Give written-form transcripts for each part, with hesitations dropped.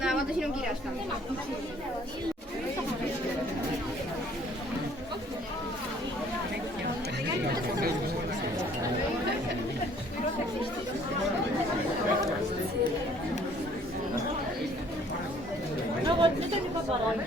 Näe, vaata, siin on kirjas ka. No vot, nüüd on juba parem.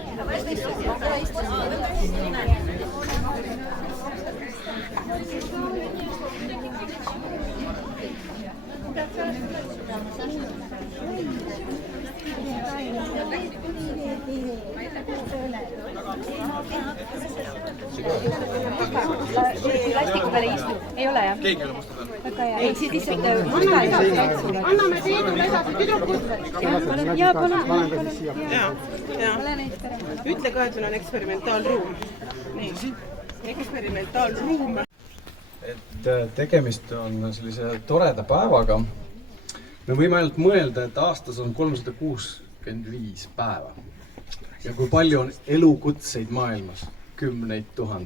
Plastiku peale ei istu, ei ole jah? Keegi ei ole musta peal. Väga hea, ei siis lihtsalt anname teenule edasi tüdrukud. Jaa, palun. Ütle ka, et sul on eksperimentaalruum. Nii, eksperimentaalruum. Et tegemist on sellise toreda päevaga. Me võime ainult mõelda, et aastas on 365 päeva. Ja kui palju on elukutseid maailmas? 10 000.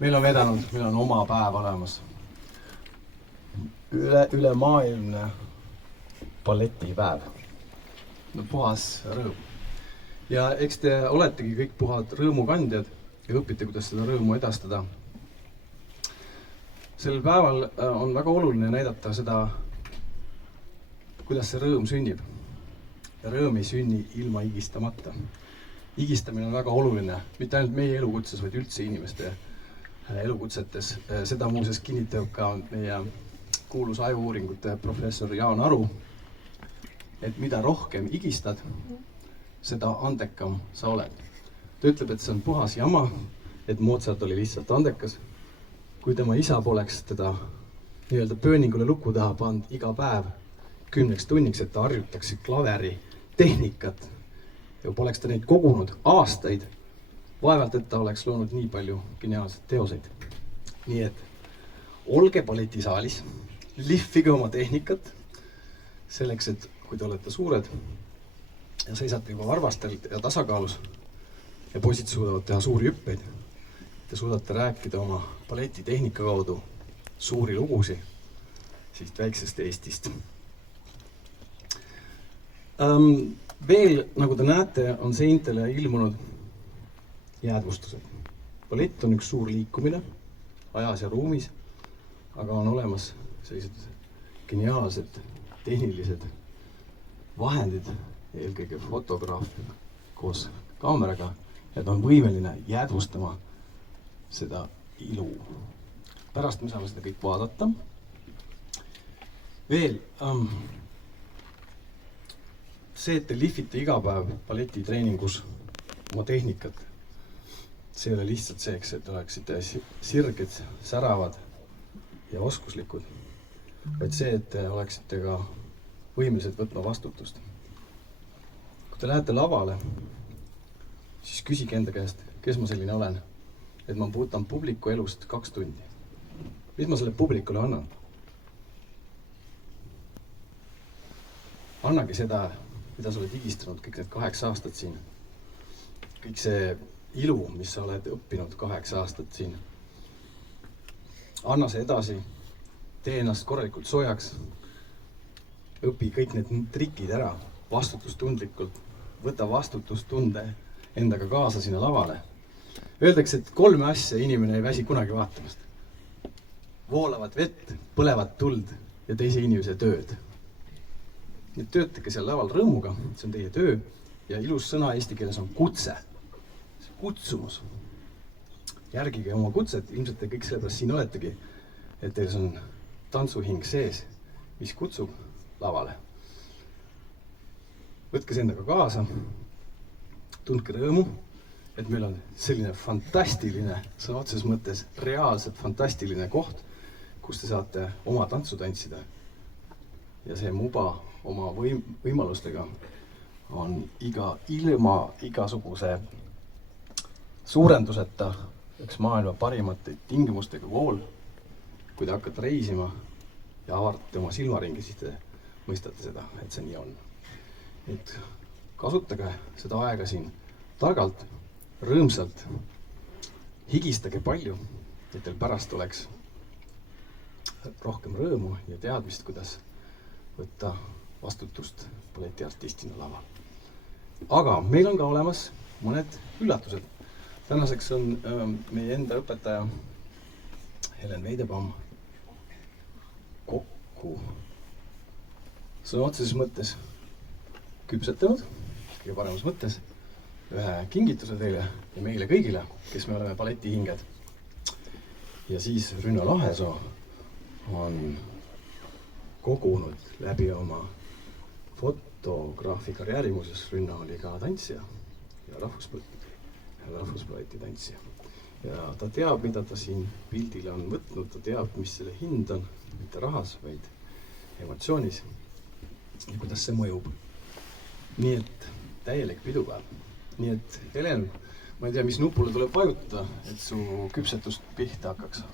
Meil on vedanud, meil on oma päev olemas. Ülemaailmne balletipäev. No puhas rõõm. Ja eks te oletegi kõik puhad rõõmukandjad ja õpite, kuidas seda rõõmu edastada. Sellel päeval on väga oluline näidata seda, kuidas see rõõm sünnib. Ja rõõm ei sünni ilma higistamata. Higistamine on väga oluline, mitte ainult meie elukutses, vaid üldse inimeste elukutsetes. Seda muuseas kinnitab ka meie kuulus ajuuuringute professor Jaan Aru, et mida rohkem higistad, seda andekam sa oled. Ta ütleb, et see on puhas jama, et Mozart oli lihtsalt andekas. Kui tema isa poleks teda nii-öelda pööningule luku taha pannud iga päev 10 tunniks, et ta harjutaks klaveri tehnikat ja poleks ta neid kogunud aastaid, vaevalt, et ta oleks loonud nii palju geniaalseid teoseid. Nii et olge balletisaalis, lihvige oma tehnikat selleks, et kui te olete suured ja seisate juba varvastel ja tasakaalus ja poisid suudavad teha suuri hüppeid, te suudate rääkida oma balletitehnika kaudu suuri lugusid siit väiksest Eestist. Veel, nagu te näete, on seintele ilmunud jäädvustused. Ballett on üks suur liikumine ajas ja ruumis, aga on olemas sellised geniaalsed tehnilised vahendid, eelkõige fotograafia koos kaameraga, et on võimeline jäädvustama seda ilu. Pärast me saame seda kõik vaadata. Veel, see, et te lihvite iga päev balletitreeningus oma tehnikat, see ei ole lihtsalt seeks, et oleksite sirged, säravad ja oskuslikud, vaid see, et te oleksite ka võimelised võtma vastutust. Kui te lähete lavale, siis küsige enda käest, kes ma selline olen, et ma võtan publiku elust 2 tundi. Mis ma selle publikule annan? Annagi seda, mida sa oled higistanud kõik need 8 aastat siin. Kõik see ilu, mis sa oled õppinud 8 aastat siin. Anna see edasi, tee ennast korralikult soojaks, õpi kõik need trikid ära, vastutustundlikult, võta vastutustunde endaga kaasa sinna lavale. Öeldakse, et 3 asja inimene ei väsi kunagi vaatamast. Voolavat vett, põlevat tuld ja teise inimese tööd. Nüüd töötage seal laval rõõmuga, see on teie töö ja ilus sõna eesti keeles on kutse. Kutsumus. Järgige oma kutset, ilmselt te kõik sellepärast siin oletegi, et teil on tantsuhing sees, mis kutsub lavale. Võtke see endaga kaasa, tundke rõõmu, et meil on selline fantastiline, sõna otseses mõttes reaalselt fantastiline koht, kus te saate oma tantsu tantsida. Ja see muba oma võimalustega on ilma igasuguse suurenduseta üks maailma parimate tingimustega kool. Kui te hakkate reisima ja avardate oma silmaringi, siis te mõistate seda, et see nii on. Et kasutage seda aega siin targalt, rõõmsalt, higistage palju, et teil pärast oleks rohkem rõõmu ja teadmist, kuidas võtta vastutust balletiartistina laval. Aga meil on ka olemas mõned üllatused. Tänaseks on meie enda õpetaja Helen Veidebaum kokku sõna otseses mõttes küpsetanud, kõige paremas mõttes, ühe kingituse teile ja meile kõigile, kes me oleme balletihinged. Ja siis Rünno Lahesoo on kogunud läbi oma fotograafi karjääri, muuseas Rünno oli ka tantsija ja rahvusballeti tantsija. Ja ta teab, mida ta siin pildile on võtnud, ta teab, mis selle hind on, mitte rahas, vaid emotsioonis ja kuidas see mõjub. Nii et täielik pidupäev. Nii et Helen, ma ei tea, mis nupule tuleb vajutada, et su küpsetust pihta hakkaks.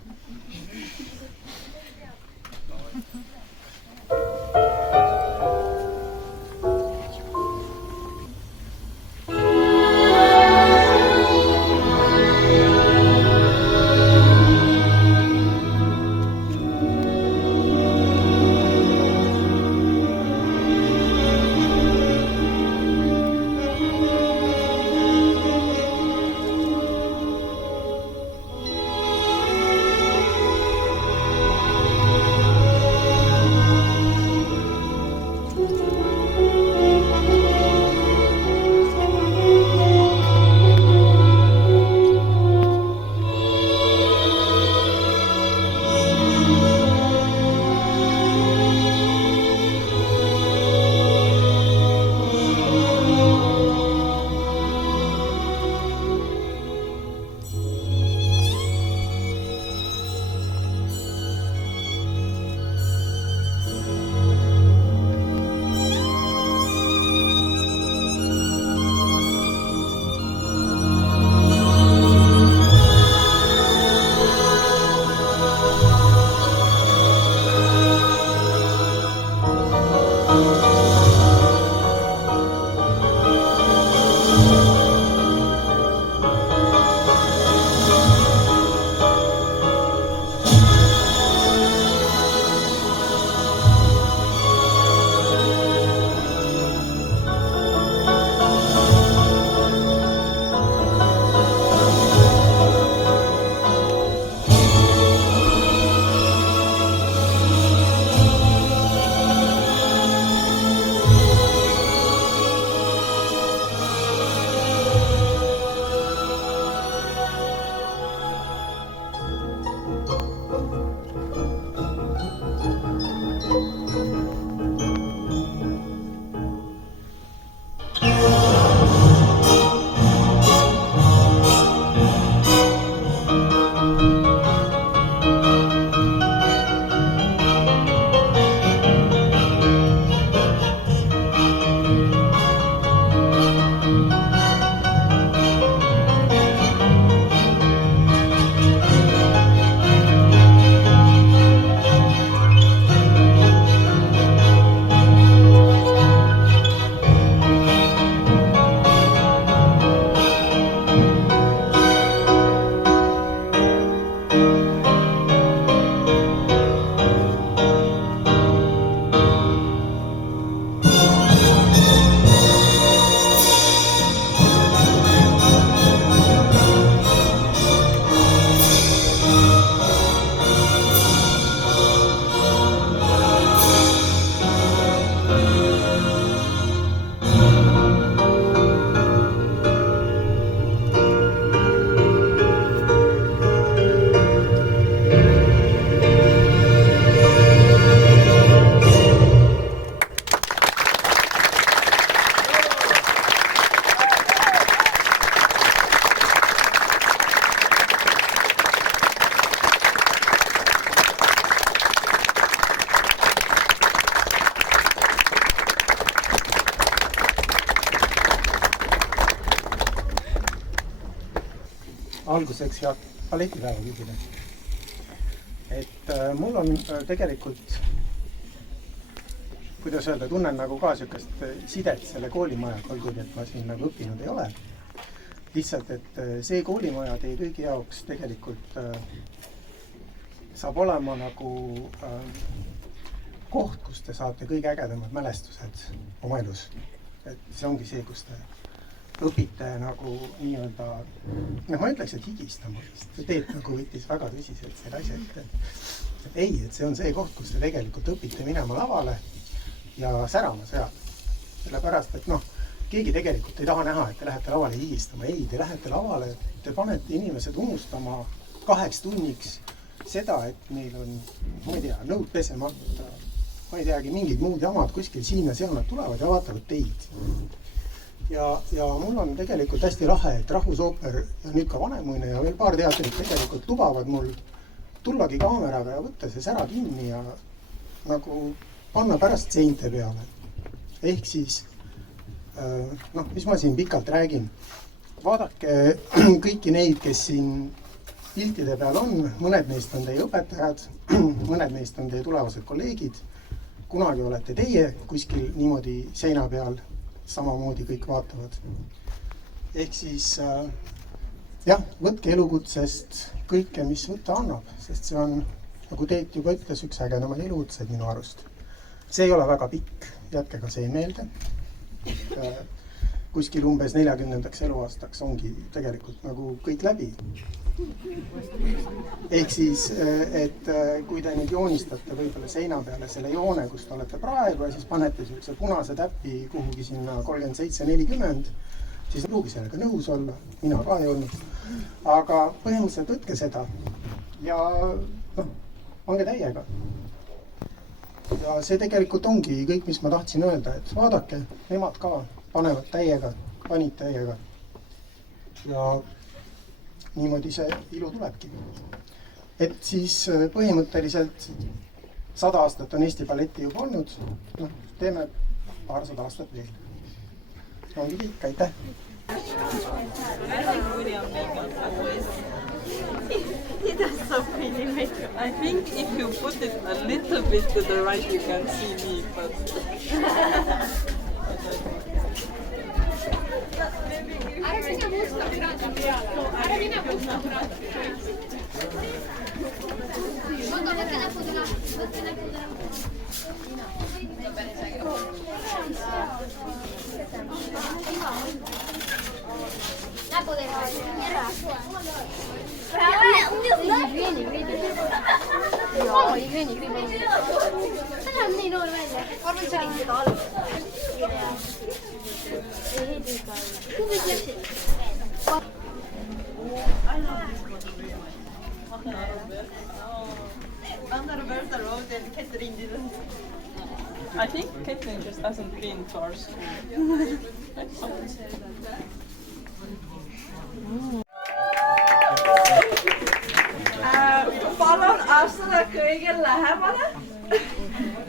alguseks head balletipäeva kõigile. Et mul on tegelikult, kuidas öelda, tunnen nagu ka niisugust sidet selle koolimajaga, olgugi et ma siin nagu õppinud ei ole. Lihtsalt, et see koolimaja teie kõigi jaoks tegelikult saab olema nagu koht, kus te saate kõige ägedamad mälestused oma elus. Et see ongi see, kus te õpite nagu nii-öelda, ma ütleks, et higistama vist. Teet nagu võttis väga tõsiselt selle asja ette. Et ei, et see on see koht, kus te tegelikult õpite minema lavale ja särama seal. Sellepärast, et keegi tegelikult ei taha näha, et te lähete lavale higistama. Ei, te lähete lavale, te panete inimesed unustama 2 tunniks seda, et neil on, ma ei tea, nõud pesemata, ma ei teagi, mingid muud jamad kuskil siin ja seal nad tulevad ja vaatavad teid. Ja mul on tegelikult hästi lahe, et Rahvusooper ja nüüd ka Vanemuine ja veel paar teatrit tegelikult lubavad mul tullagi kaameraga ja võtta see sära kinni ja nagu panna pärast seinte peale. Ehk siis, mis ma siin pikalt räägin, vaadake kõiki neid, kes siin piltide peal on, mõned neist on teie õpetajad, mõned neist on teie tulevased kolleegid, kunagi olete teie kuskil niimoodi seina peal, samamoodi kõik vaatavad. Ehk siis, võtke elukutsest kõike, mis võtta annab, sest see on, nagu Teet juba ütles, üks ägedamaid elukutsed minu arust. See ei ole väga pikk, jätke ka see meelde. Kuskil umbes 40. eluaastaks ongi tegelikult nagu kõik läbi. Ehk siis, et kui te nüüd joonistate võib-olla seina peale selle joone, kus te olete praegu ja siis panete sellise punase täppi kuhugi sinna 37-40, siis pruugi sellega nõus olla, mina ka ei olnud. Aga põhimõtteliselt võtke seda ja pange täiega. Ja see tegelikult ongi kõik, mis ma tahtsin öelda, et vaadake, nemad ka panevad täiega, panid täiega. Ja niimoodi see ilu tulebki. Et siis põhimõtteliselt 100 aastat on Eesti balletti juba olnud, teeme paarsada aastat veel. Ongi kõik, aitäh! He does so pretty makeup. I think if you put it a little bit to the right, you can see me, but... Ära minä musta pidata. Ära minä musta pidata. Võtke näpudele. Võtke näpudele. Näpudele. Ära. Joo, Jyeni. Tämä on niin nuori välja. Arvoin se on sitä alku. Roberta wrote and Catherine didn't. I think Catherine just hasn't been to our school. Palun astuda kõigil lähemale.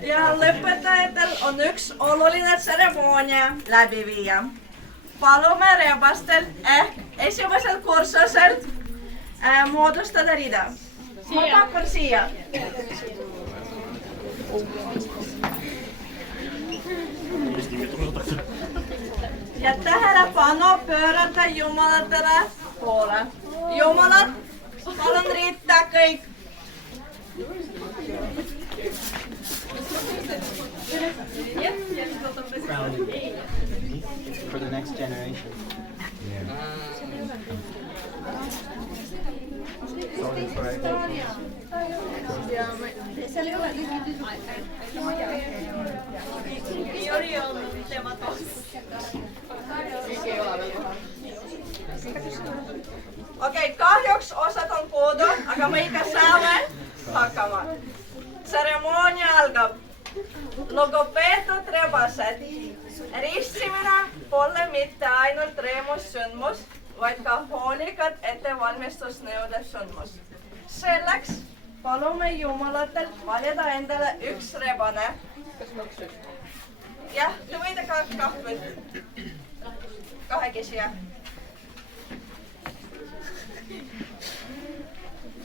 Ja lõpetajatel on üks oluline tseremoonia läbi viia. Palume rebastel ehk esimesel kursuselt moodustada rida. Ma pakun siia. Ja tähelepanu pöörata jumalatele poole. Jumalat, palun riitta kõik. For the next generation. Okei, kahjuks osad on puudu, aga me ikka saame hakkama. Tseremonia algab. Lugupeetud rebased, ristimine pole mitte ainult rõõmus sündmus, vaid ka hoolikad ettevalmistusnõudev sündmus. Selleks palume jumalatel valida endale üks rebane. Jah, te võite ka kahekesi, jah.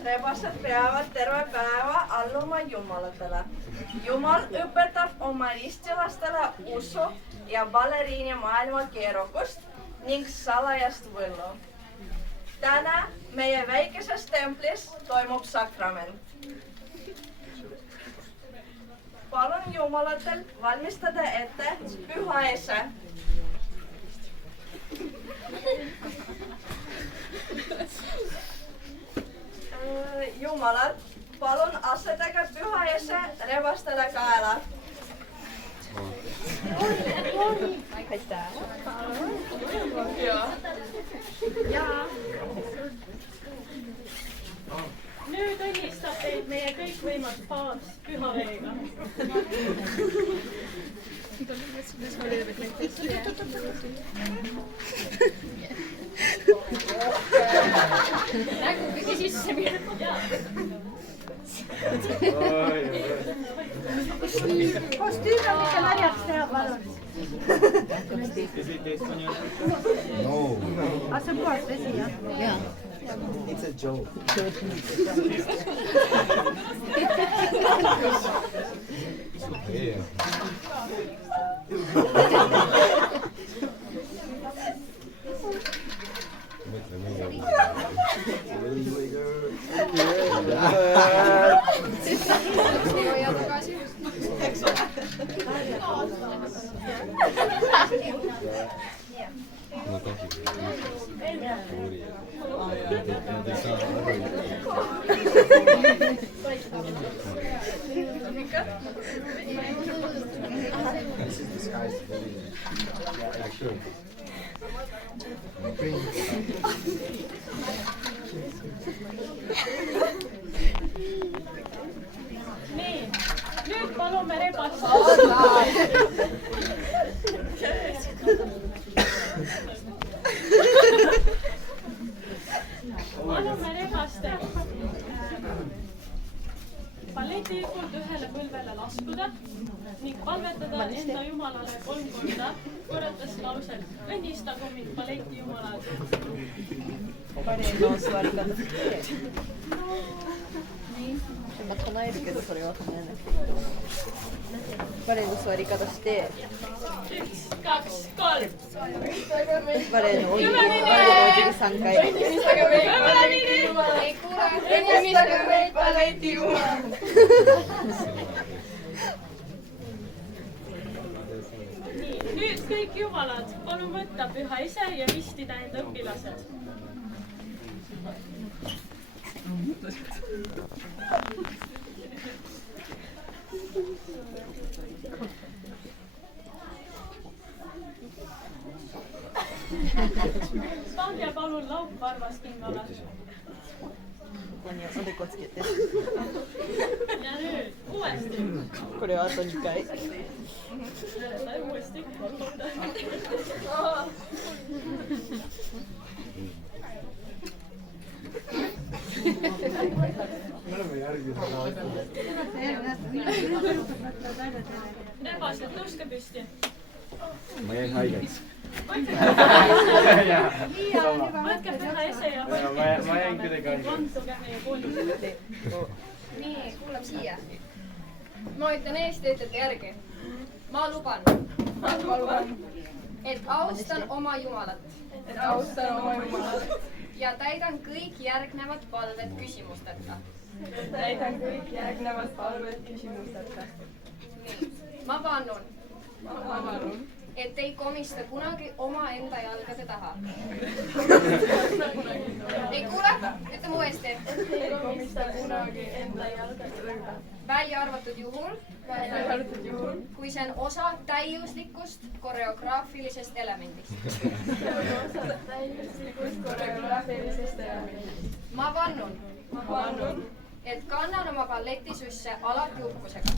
Rebased peavad terve päeva alluma jumalatele. Jumal õpetab oma ristilastele usu ja baleriini maailma keerukust ning salajast võllu. Täna meie väikeses templis toimub sakrament. Palun jumalatel valmistada ette püha ese. Jumalad, palun asetage püha ese rebastele kaela. Nüüd õnnistab teid meie kõikvõimas paavs püha veega. Nägu kõige sisse minna. Kostüüme on ikka märjaks teha, palun. Aga see on puhas vesi, jah? Yeah. It's a joke. Yeah. Nii, nüüd palume rebast. Palume rebastel balletijukult ühele põlvele laskuda ning palvetada enda jumalale 3 korda, korrates lauset: õnnistagu mind balleti jumalad. Üks, kaks, kolm. Nii, nüüd kõik jumalad, palun võtta püha ise ja ristida enda õpilased. Pange palun laup varvas kingale. Ja nüüd uuesti. Uuesti. Rebased, tõuske püsti. Ma jäin haigeks. Võtke püha ese ja Ma jäin kuidagi haigeks. vanduge meie koolis. Nii, kuulab siia. Ma ütlen ees, te ütlete järgi. Ma luban, et austan oma jumalat. Ja täidan kõik järgnevad palved küsimusteta. Ma vannun, et ei komista kunagi omaenda jalgade taha. Ei kuule, ütleme uuesti. Välja arvatud juhul, kui see on osa täiuslikust koreograafilisest elemendist. Ma vannun, et kannan oma balletisusse alati uhkusega.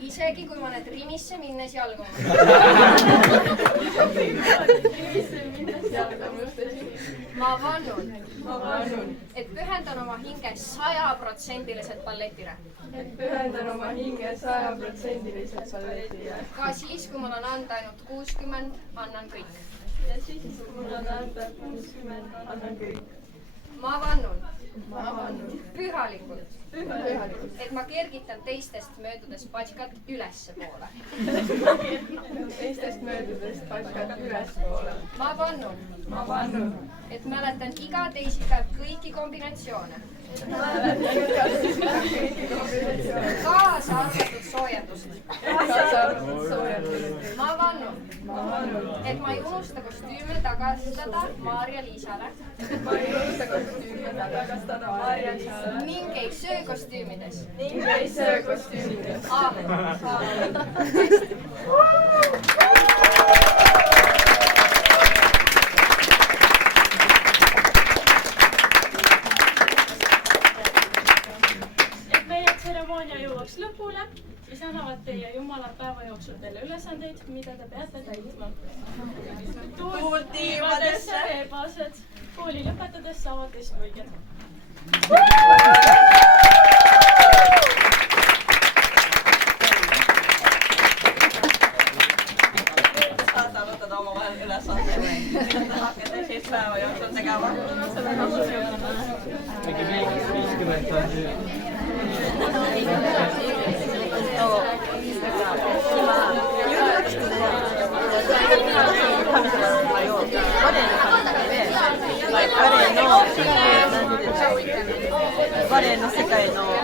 Isegi kui ma need Rimisse minnes jalga Ma vannun, et pühendan oma hinge 100% balletile. Ka siis, kui mul on anda ainult 60, annan kõik. Ma vannun, pühalikult, et ma kergitan teistest möödudes patskat ülespoole. Ma vannun, et mäletan iga teisipäev kõiki kombinatsioone. tagastada Maarja-Liisale ning ei söö kostüümides. Et meie tseremoonia jõuaks lõpule, siis annavad teie Jumalad päeva jooksul teile ülesandeid, mida te peate täitma. Tuul tiivadesse reebased. Kooli lõpetades saavad testlõiged. Saate arutada omavahel ülesanded, mida te hakkate siis päeva jooksul tegema. Mingi 50 on see. Vareの世界の